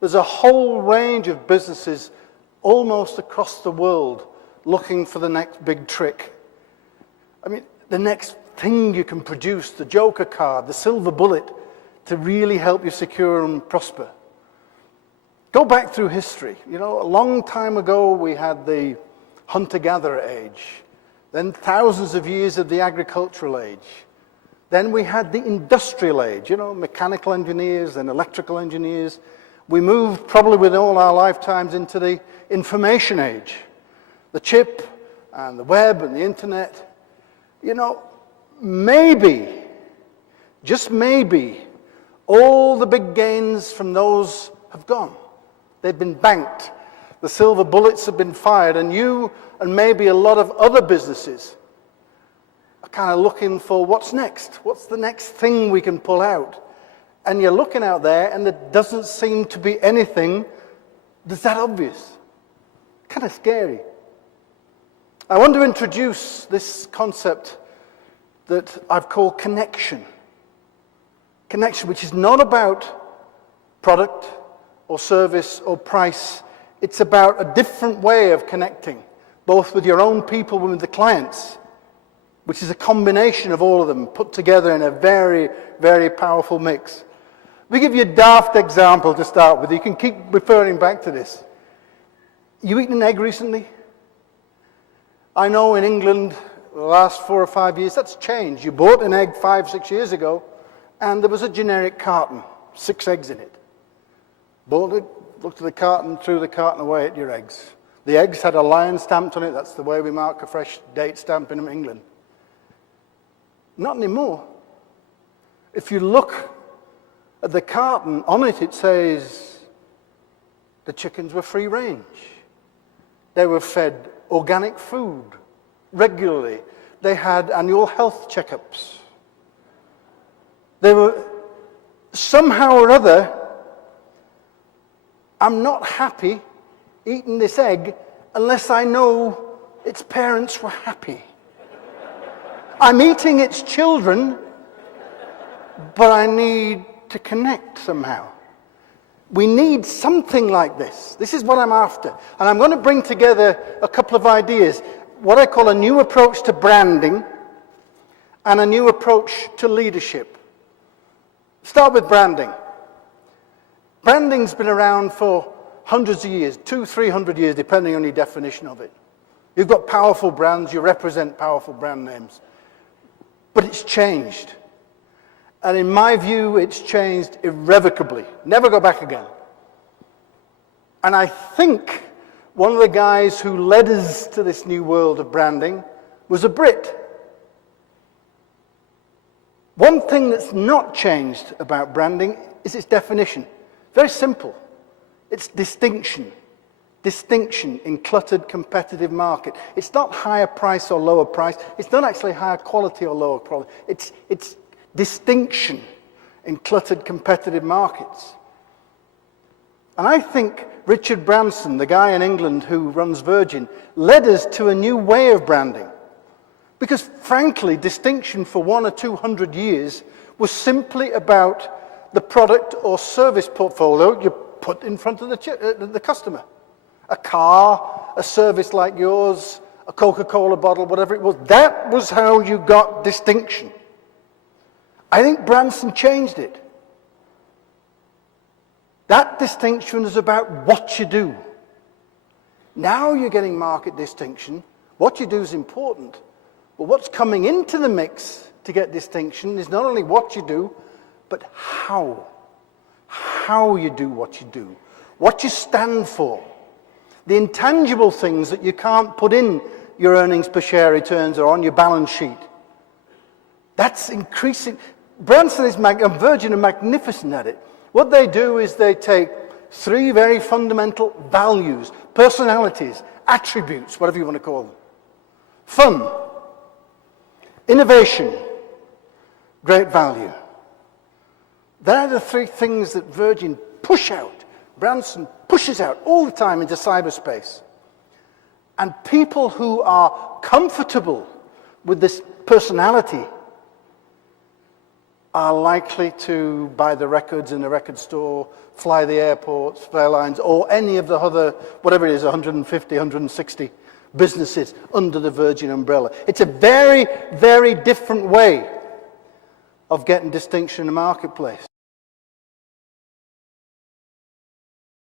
There's a whole range of businesses almost across the world looking for the next big trick. I mean, the next thing you can produce, the joker card, the silver bullet, to really help you secure and prosper. Go back through history. You know, a long time ago we had the hunter-gatherer age, then thousands of years of the agricultural age. Then we had the industrial age, you know, mechanical engineers and electrical engineers. We moved probably within all our lifetimes into the information age, the chip and the web and the internet. You know, maybe, just maybe, all the big gains from those have gone. They've been banked. The silver bullets have been fired, and you and maybe a lot of other businesses are kind of looking for what's next. What's the next thing we can pull out? And you're looking out there, and there doesn't seem to be anything that's that obvious. Kind of scary. I want to introduce this concept that I've called connection. Connection, which is not about product or service or price. It's about a different way of connecting, both with your own people and with the clients, which is a combination of all of them put together in a very, very powerful mix. We give you a daft example to start with. You can keep referring back to this. You eaten an egg recently? I know in England, the last 4 or 5 years, that's changed. You bought an egg 5, 6 years ago, and there was a generic carton, 6 eggs in it. Bought it, looked at the carton, threw the carton away at your eggs. The eggs had a lion stamped on it. That's the way we mark a fresh date stamp in England. Not anymore. If you look at the carton, on it, it says the chickens were free range. They were fed organic food regularly. They had annual health checkups. They were, somehow or other, I'm not happy eating this egg unless I know its parents were happy. I'm eating its children, but I need to connect somehow. We need something like this. This is what I'm after. And I'm going to bring together a couple of ideas. What I call a new approach to branding and a new approach to leadership. Start with branding. Branding's been around for hundreds of years, 200-300 years, depending on your definition of it. You've got powerful brands, you represent powerful brand names. But it's changed. And in my view, it's changed irrevocably. Never go back again. And I think one of the guys who led us to this new world of branding was a Brit. One thing that's not changed about branding is its definition. Very simple. It's distinction. Distinction in cluttered, competitive market. It's not higher price or lower price. It's not actually higher quality or lower quality. It's distinction in cluttered, competitive markets. And I think Richard Branson, the guy in England who runs Virgin, led us to a new way of branding. Because frankly, distinction for 100 or 200 years was simply about the product or service portfolio you put in front of the customer. A car, a service like yours, a Coca-Cola bottle, whatever it was. That was how you got distinction. I think Branson changed it. That distinction is about what you do. Now you're getting market distinction. What you do is important. But what's coming into the mix to get distinction is not only what you do, but how. How you do what you do. What you stand for. The intangible things that you can't put in your earnings per share returns or on your balance sheet. That's increasing. Branson and Virgin are magnificent at it. What they do is they take 3 very fundamental values, personalities, attributes, whatever you want to call them. Fun, innovation, great value. They're the 3 things that Virgin push out. Branson pushes out all the time into cyberspace. And people who are comfortable with this personality are likely to buy the records in the record store, fly the airports, airlines, or any of the other, whatever it is, 150, 160 businesses under the Virgin umbrella. It's a very, very different way of getting distinction in the marketplace.